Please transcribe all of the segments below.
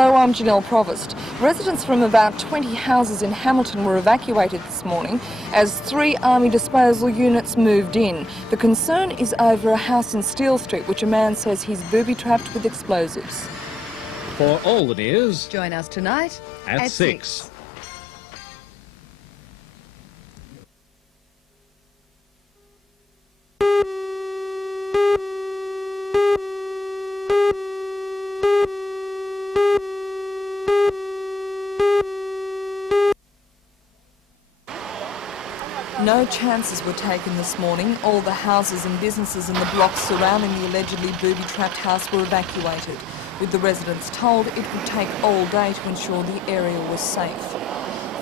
Hello, I'm Janelle Provost. Residents from about 20 houses in Hamilton were evacuated this morning as 3 army disposal units moved in. The concern is over a house in Steele Street, which a man says he's booby-trapped with explosives. For all the news, join us tonight at 6. No chances were taken this morning. All the houses and businesses in the blocks surrounding the allegedly booby-trapped house were evacuated, with the residents told it would take all day to ensure the area was safe.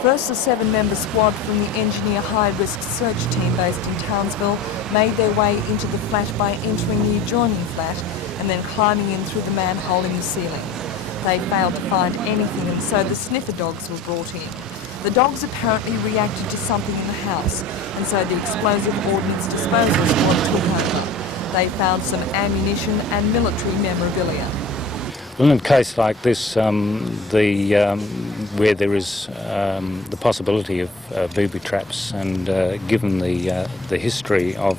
First, a 7-member squad from the Engineer High-Risk Search Team based in Townsville made their way into the flat by entering the adjoining flat and then climbing in through the manhole in the ceiling. They failed to find anything, and so the sniffer dogs were brought in. The dogs apparently reacted to something in the house, and so the explosive ordnance disposal squad took over. They found some ammunition and military memorabilia. Well, in a case like this, where there is the possibility of booby traps, and given the history of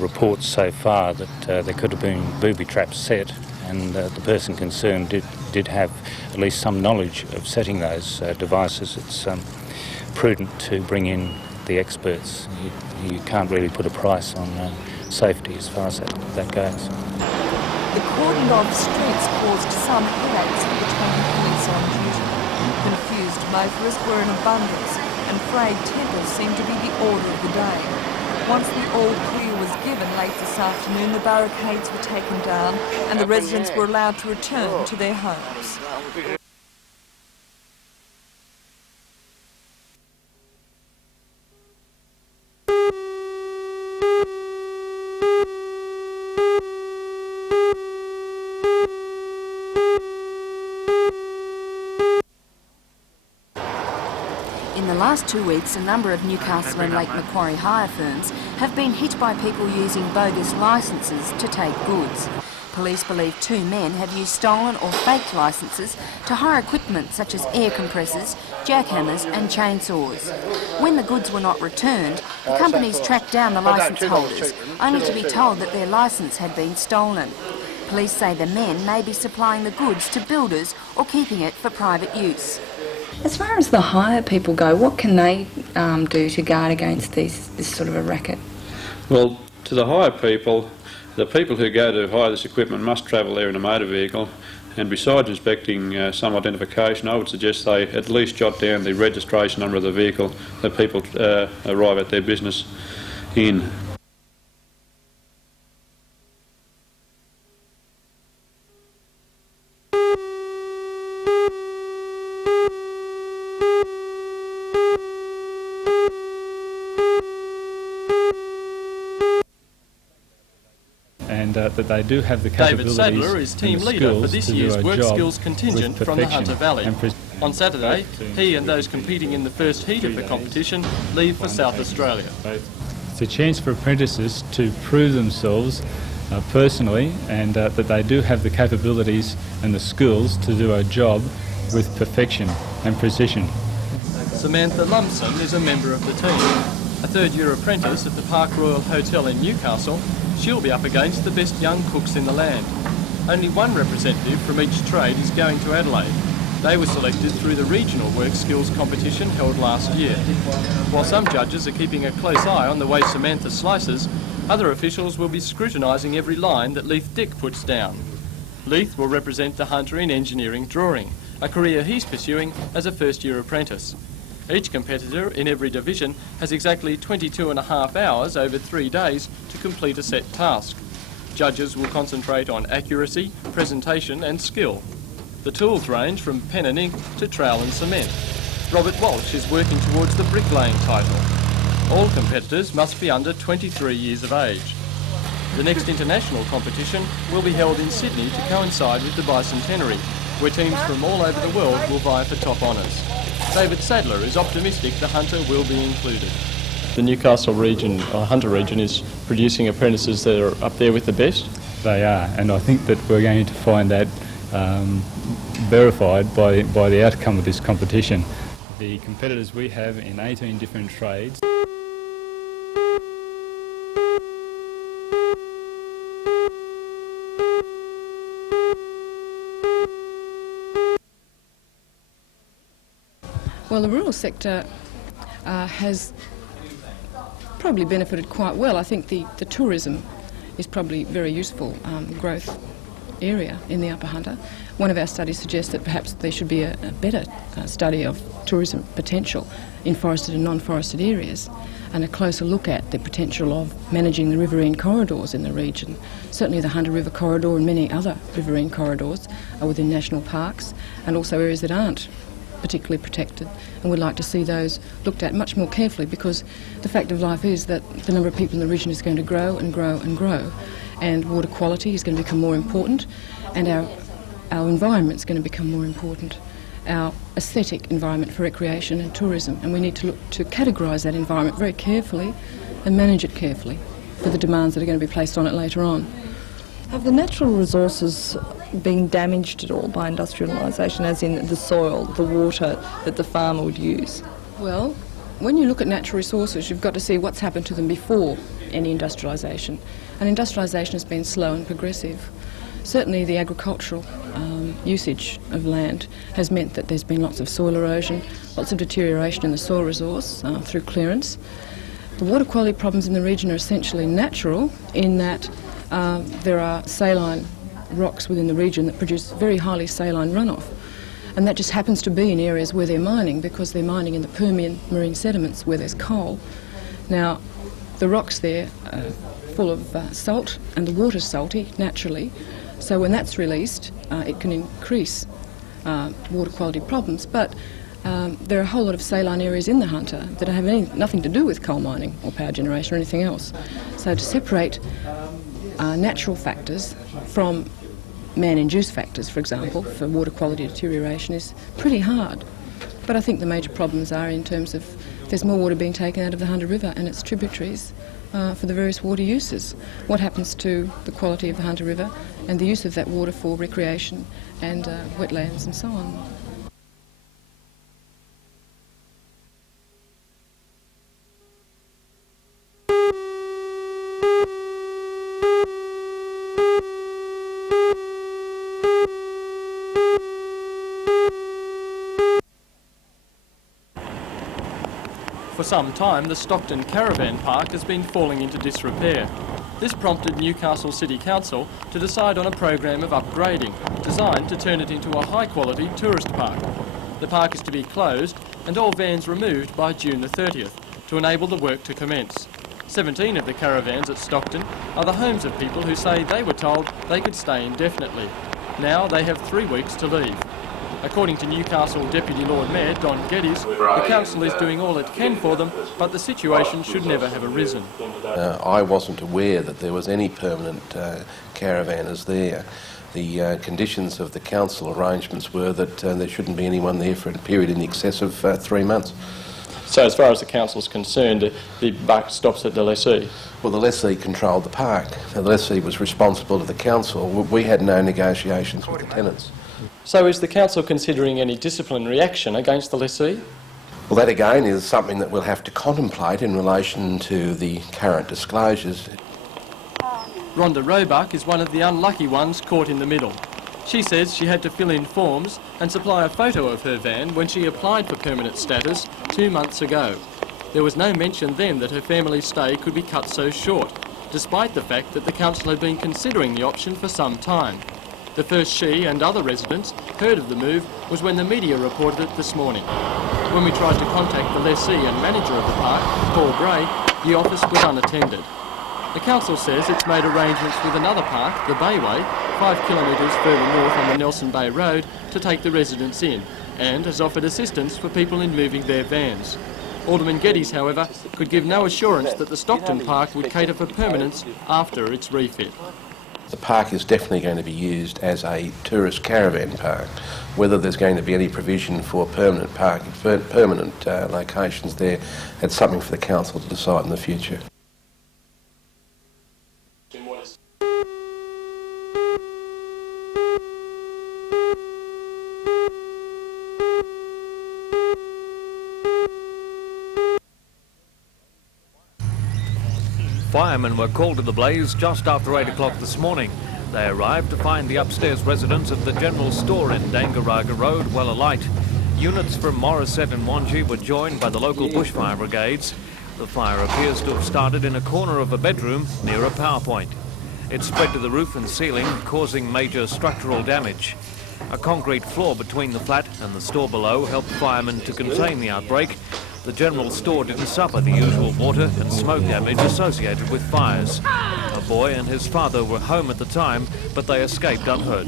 reports so far that there could have been booby traps set, and the person concerned did have at least some knowledge of setting those devices, it's prudent to bring in the experts. You can't really put a price on safety as far as that goes. The cordoned off streets caused some headaches for the 20 police on duty. Confused motorists were in abundance, and frayed tempers seemed to be the order of the day. Once the all clear was given late this afternoon, the barricades were taken down and the residents were allowed to return to their homes. In the last 2 weeks, a number of Newcastle and Lake Macquarie hire firms have been hit by people using bogus licences to take goods. Police believe 2 men have used stolen or faked licences to hire equipment such as air compressors, jackhammers and chainsaws. When the goods were not returned, the companies tracked down the licence holders, only to be told that their licence had been stolen. Police say the men may be supplying the goods to builders or keeping it for private use. As far as the hire people go, what can they do to guard against this sort of a racket? Well, to the hire people, the people who go to hire this equipment must travel there in a motor vehicle, and besides inspecting some identification, I would suggest they at least jot down the registration number of the vehicle that people arrive at their business in. And that they do have the capabilities. David Sadler is team leader for this year's Work Skills contingent from the Hunter Valley. On Saturday, he and those competing in the first heat of the competition leave for South Australia. It's a chance for apprentices to prove themselves personally, and that they do have the capabilities and the skills to do a job with perfection and precision. Samantha Lumsden is a member of the team. A third-year apprentice at the Park Royal Hotel in Newcastle, she'll be up against the best young cooks in the land. Only one representative from each trade is going to Adelaide. They were selected through the regional work skills competition held last year. While some judges are keeping a close eye on the way Samantha slices, other officials will be scrutinising every line that Leith Dick puts down. Leith will represent the Hunter in engineering drawing, a career he's pursuing as a first-year apprentice. Each competitor in every division has exactly 22.5 hours over 3 days to complete a set task. Judges will concentrate on accuracy, presentation and skill. The tools range from pen and ink to trowel and cement. Robert Walsh is working towards the bricklaying title. All competitors must be under 23 years of age. The next international competition will be held in Sydney to coincide with the bicentenary, where teams from all over the world will vie for top honours. David Sadler is optimistic the Hunter will be included. The Newcastle region, or Hunter region, is producing apprentices that are up there with the best? They are, and I think that we're going to find that verified by the outcome of this competition. The competitors we have in 18 different trades. Well, the rural sector has probably benefited quite well. I think the tourism is probably very useful growth area in the Upper Hunter. One of our studies suggests that perhaps there should be a better study of tourism potential in forested and non-forested areas, and a closer look at the potential of managing the riverine corridors in the region. Certainly the Hunter River Corridor and many other riverine corridors are within national parks, and also areas that aren't particularly protected, and we'd like to see those looked at much more carefully, because the fact of life is that the number of people in the region is going to grow and grow and grow, and water quality is going to become more important, and our environment's going to become more important, our aesthetic environment for recreation and tourism, and we need to look to categorise that environment very carefully and manage it carefully for the demands that are going to be placed on it later on. Have the natural resources been damaged at all by industrialisation, as in the soil, the water that the farmer would use? Well, when you look at natural resources, you've got to see what's happened to them before any industrialisation. And industrialisation has been slow and progressive. Certainly the agricultural usage of land has meant that there's been lots of soil erosion, lots of deterioration in the soil resource through clearance. The water quality problems in the region are essentially natural in that there are saline rocks within the region that produce very highly saline runoff, and that just happens to be in areas where they're mining, because they're mining in the Permian marine sediments where there's coal. Now, the rocks there are full of salt, and the water's salty naturally, so when that's released it can increase water quality problems. But there are a whole lot of saline areas in the Hunter that have nothing to do with coal mining or power generation or anything else. So to separate natural factors from man-induced factors, for example, for water quality deterioration is pretty hard. But I think the major problems are in terms of there's more water being taken out of the Hunter River and its tributaries for the various water uses. What happens to the quality of the Hunter River and the use of that water for recreation and wetlands and so on. For some time, the Stockton Caravan Park has been falling into disrepair. This prompted Newcastle City Council to decide on a program of upgrading, designed to turn it into a high-quality tourist park. The park is to be closed and all vans removed by June the 30th to enable the work to commence. 17 of the caravans at Stockton are the homes of people who say they were told they could stay indefinitely. Now they have 3 weeks to leave. According to Newcastle Deputy Lord Mayor Don Geddes, the council is doing all it can for them, but the situation should never have arisen. I wasn't aware that there was any permanent caravanners there. The conditions of the council arrangements were that there shouldn't be anyone there for a period in excess of 3 months. So as far as the council is concerned, the buck stops at the lessee? Well, the lessee controlled the park. The lessee was responsible to the council. We had no negotiations with the tenants. So is the council considering any disciplinary action against the lessee? Well, that again is something that we'll have to contemplate in relation to the current disclosures. Rhonda Roebuck is one of the unlucky ones caught in the middle. She says she had to fill in forms and supply a photo of her van when she applied for permanent status 2 months ago. There was no mention then that her family's stay could be cut so short, despite the fact that the council had been considering the option for some time. The first she and other residents heard of the move was when the media reported it this morning. When we tried to contact the lessee and manager of the park, Paul Gray, the office was unattended. The council says it's made arrangements with another park, the Bayway, 5 kilometres further north on the Nelson Bay Road, to take the residents in, and has offered assistance for people in moving their vans. Alderman Geddes, however, could give no assurance that the Stockton Park would cater for permanence after its refit. The park is definitely going to be used as a tourist caravan park. Whether there's going to be any provision for permanent locations there, that's something for the council to decide in the future. Firemen were called to the blaze just after 8 o'clock this morning. They arrived to find the upstairs residents of the general store in Dangaraga Road well alight. Units from Morisset and Wangi were joined by the local bushfire brigades. The fire appears to have started in a corner of a bedroom near a power point. It spread to the roof and ceiling, causing major structural damage. A concrete floor between the flat and the store below helped firemen to contain the outbreak. The general store didn't suffer the usual water and smoke damage associated with fires. A boy and his father were home at the time, but they escaped unhurt.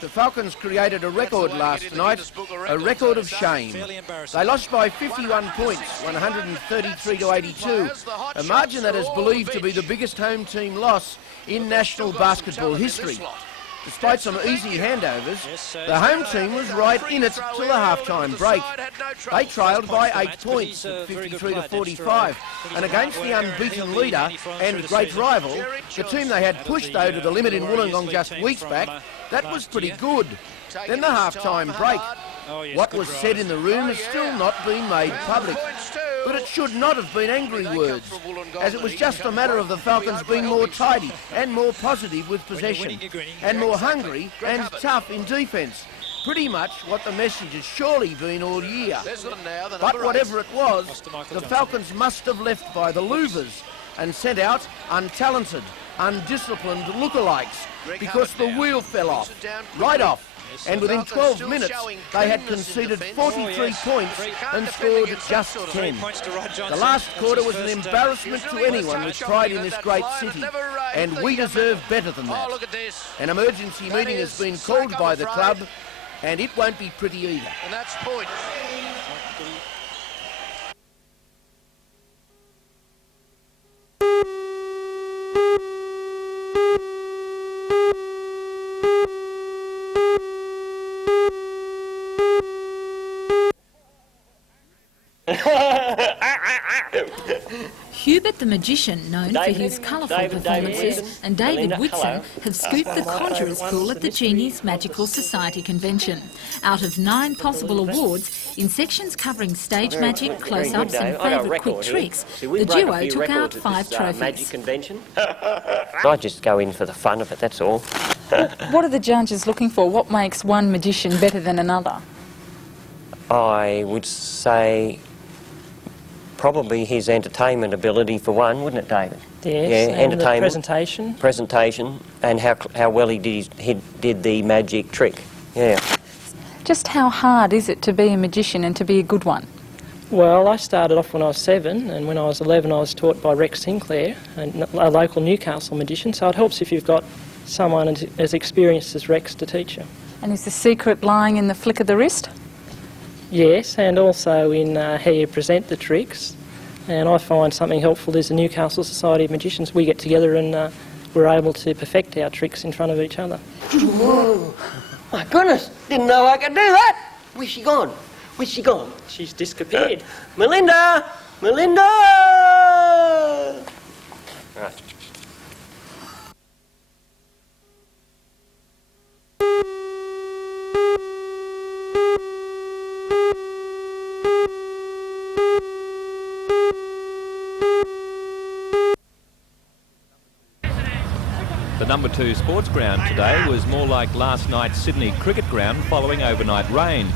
The Falcons created a record last night, a record of shame. They lost by 51 points, 133 to 82, a margin that is believed to be the biggest home team loss in national basketball history. Despite some easy handovers, the home team was right in it till the half-time break. They trailed by 8 points at 53 to 45, and against the unbeaten leader and great rival, the team they had pushed though to the limit in Wollongong just weeks back, that was pretty good. Then the half-time break. What was said in the room has still not been made public. But it should not have been angry words, as it was just a matter of the Falcons being more tidy and more positive with possession, and more hungry and tough in defence. Pretty much what the message has surely been all year. But whatever it was, the Falcons must have left by the louvers and sent out untalented, undisciplined lookalikes, because the wheel fell off, right off. And within 12 minutes, they had conceded 43 points and scored just 10. The last quarter was an embarrassment to anyone with pride in this great city, and we deserve better than that. An emergency meeting has been called by the club, and it won't be pretty either. And that's point. Hubert the Magician, known for his colourful performances, and David Whitson have scooped the Conjurer's Pool at the Genie's Magical Society convention. Out of 9 possible awards, in sections covering stage magic, close-ups and favourite quick tricks, the duo took out 5 trophies. I just go in for the fun of it, that's all. What are the judges looking for? What makes one magician better than another? I would say probably his entertainment ability for one, wouldn't it, David? Yes, yeah, and entertainment, presentation, and how well he did the magic trick. Yeah. Just how hard is it to be a magician and to be a good one? Well, I started off when I was 7, and when I was 11 I was taught by Rex Sinclair, a local Newcastle magician, so it helps if you've got someone as experienced as Rex to teach you. And is the secret lying in the flick of the wrist? Yes, and also in how you present the tricks. And I find something helpful is the Newcastle Society of Magicians. We get together and we're able to perfect our tricks in front of each other. Whoa. My goodness, didn't know I could do that. Where's she gone? Where's she gone? She's disappeared. Melinda! Melinda! Right. The number 2 sports ground today was more like last night's Sydney cricket ground following overnight rain.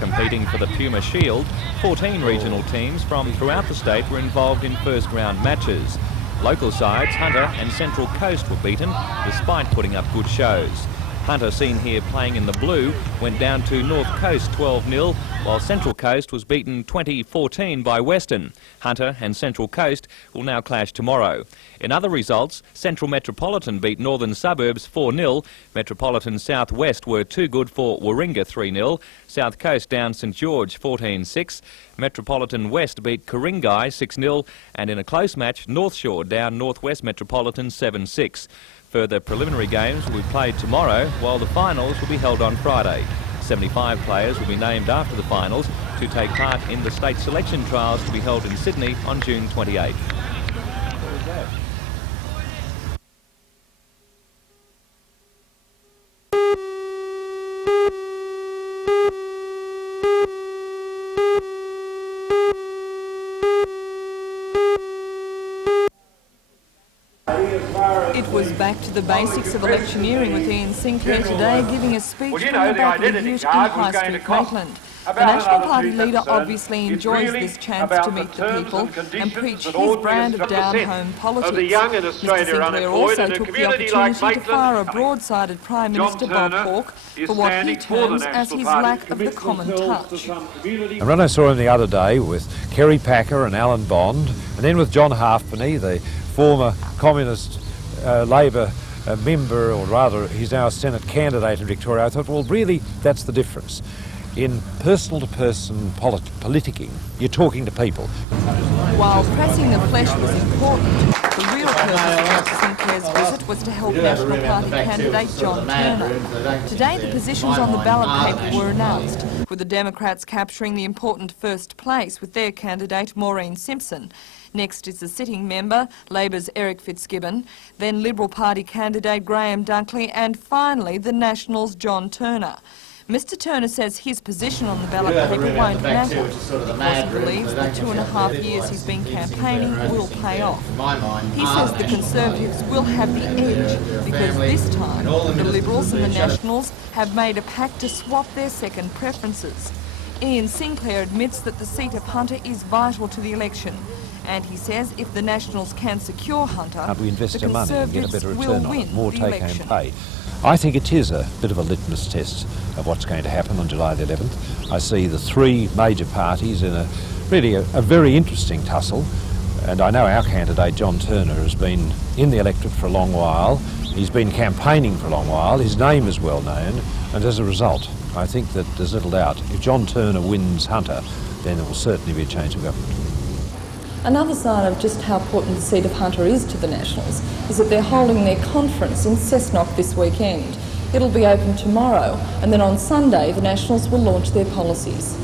Competing for the Puma Shield, 14 regional teams from throughout the state were involved in first round matches. Local sides, Hunter and Central Coast, were beaten despite putting up good shows. Hunter, seen here playing in the blue, went down to North Coast 12-0, while Central Coast was beaten 20-14 by Western. Hunter and Central Coast will now clash tomorrow. In other results, Central Metropolitan beat Northern Suburbs 4-0. Metropolitan South West were too good for Warringah 3-0. South Coast down St George 14-6. Metropolitan West beat Ku-ring-gai 6-0. And in a close match, North Shore down North West Metropolitan 7-6. Further preliminary games will be played tomorrow, while the finals will be held on Friday. 75 players will be named after the finals to take part in the state selection trials to be held in Sydney on June 28th. It was back to the basics of electioneering with Ian Sinclair today giving a speech from the back of the Ute in High Street, Maitland. The National Party leader obviously enjoys this chance to meet the people and preach his brand of down-home politics. Mr Sinclair also took the opportunity to fire a broadside at Prime Minister Bob Hawke for what he terms as his lack of the common touch. And when I saw him the other day with Kerry Packer and Alan Bond, and then with John Halfpenny, the former Communist Labor member, or rather he's now a Senate candidate in Victoria, I thought, well, really, that's the difference. In personal-to-person politicking, you're talking to people. While pressing the flesh was important, the real purpose of Mr Sinclair's visit was to help National Party candidate John Turner. Today the positions on the ballot paper were announced, with the Democrats capturing the important first place with their candidate Maureen Simpson. Next is the sitting member, Labor's Eric Fitzgibbon, then Liberal Party candidate Graham Dunkley, and finally the Nationals' John Turner. Mr Turner says his position on the ballot paper won't matter because he believes the 2.5 years he's been campaigning will pay off. He says the Conservatives will have the edge because this time the Liberals and the Nationals have made a pact to swap their second preferences. Ian Sinclair admits that the seat of Hunter is vital to the election, and he says if the Nationals can secure Hunter, we invest the our money and get a Conservatives better will return on win it, more the take-home election. pay. I think it is a bit of a litmus test of what's going to happen on July the 11th. I see the three major parties in a very interesting tussle, and I know our candidate John Turner has been in the electorate for a long while. He's been campaigning for a long while. His name is well known, and as a result, I think that there's little doubt if John Turner wins Hunter, then there will certainly be a change of government. Another sign of just how important the seat of Hunter is to the Nationals is that they're holding their conference in Cessnock this weekend. It'll be open tomorrow, and then on Sunday the Nationals will launch their policies.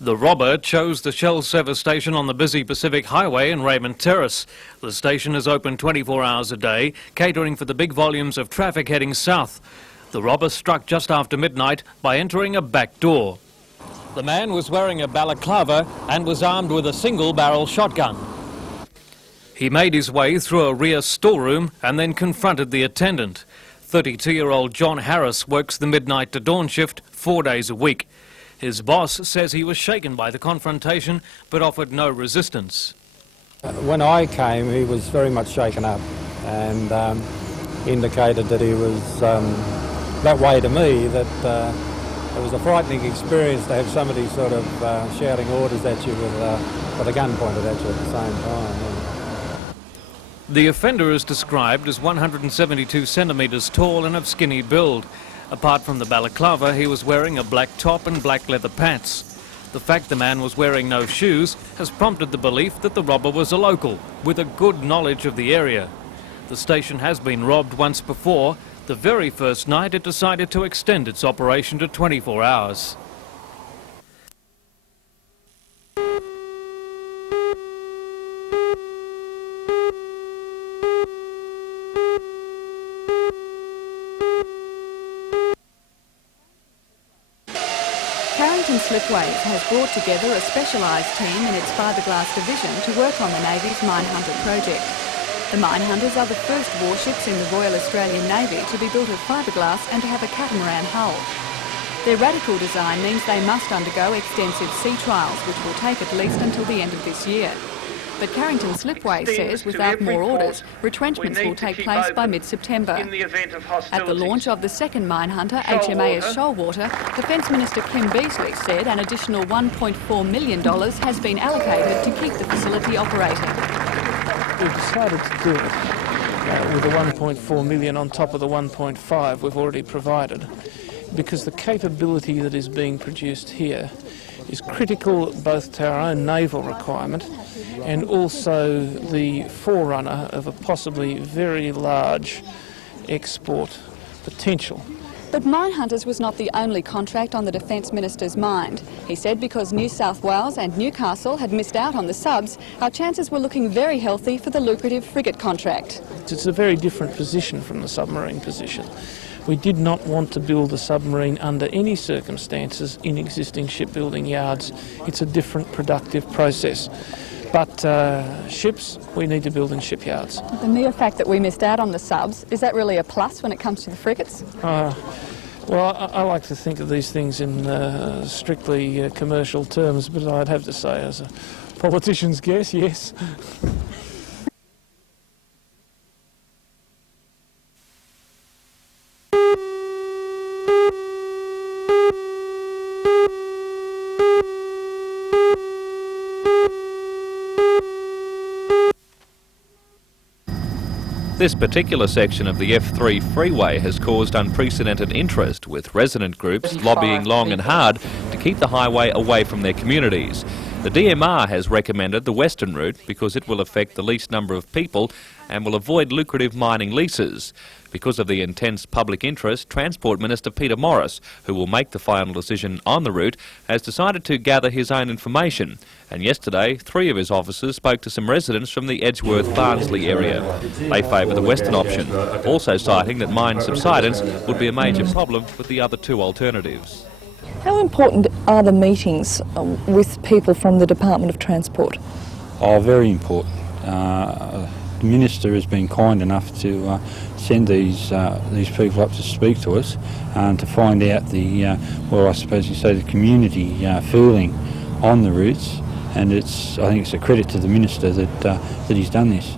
The robber chose the Shell service station on the busy Pacific Highway in Raymond Terrace. The station is open 24 hours a day, catering for the big volumes of traffic heading south. The robber struck just after midnight by entering a back door. The man was wearing a balaclava and was armed with a single-barrel shotgun. He made his way through a rear storeroom and then confronted the attendant. 32-year-old John Harris works the midnight to dawn shift 4 days a week. His boss says he was shaken by the confrontation but offered no resistance. When I came, he was very much shaken up and indicated that he was that way to me, that it was a frightening experience to have somebody sort of shouting orders at you with a gun pointed at you at the same time. The offender is described as 172 centimetres tall and of skinny build. Apart from the balaclava, he was wearing a black top and black leather pants. The fact the man was wearing no shoes has prompted the belief that the robber was a local, with a good knowledge of the area. The station has been robbed once before. The very first night it decided to extend its operation to 24 hours. Carrington Slipway has brought together a specialised team in its fiberglass division to work on the Navy's Minehunter project. The Minehunters are the first warships in the Royal Australian Navy to be built of fiberglass and to have a catamaran hull. Their radical design means they must undergo extensive sea trials, which will take at least until the end of this year. But Carrington Slipway says without more orders, retrenchments will take place by mid-September. At the launch of the second minehunter, HMAS Shoalwater, Defence Minister Kim Beazley said an additional $1.4 million has been allocated to keep the facility operating. We've decided to do it with the 1.4 million on top of the 1.5 we've already provided, because the capability that is being produced here is critical both to our own naval requirement and also the forerunner of a possibly very large export potential. But Minehunters was not the only contract on the Defence Minister's mind. He said because New South Wales and Newcastle had missed out on the subs, our chances were looking very healthy for the lucrative frigate contract. It's a very different position from the submarine position. We did not want to build a submarine under any circumstances in existing shipbuilding yards. It's a different productive process. But ships, we need to build in shipyards. The mere fact that we missed out on the subs, is that really a plus when it comes to the frigates? Well, I like to think of these things in strictly commercial terms, but I'd have to say, as a politician's guess, yes. This particular section of the F3 freeway has caused unprecedented interest, with resident groups lobbying long and hard to keep the highway away from their communities. The DMR has recommended the western route because it will affect the least number of people and will avoid lucrative mining leases. Because of the intense public interest, Transport Minister Peter Morris, who will make the final decision on the route, has decided to gather his own information. And yesterday, 3 of his officers spoke to some residents from the Edgeworth-Barnsley area. They favour the western option, also citing that mine subsidence would be a major problem with the other 2 alternatives. How important are the meetings with people from the Department of Transport? Oh, very important. The Minister has been kind enough to send these people up to speak to us to find out the, well, I suppose you say, the community feeling on the routes, and I think it's a credit to the Minister that he's done this.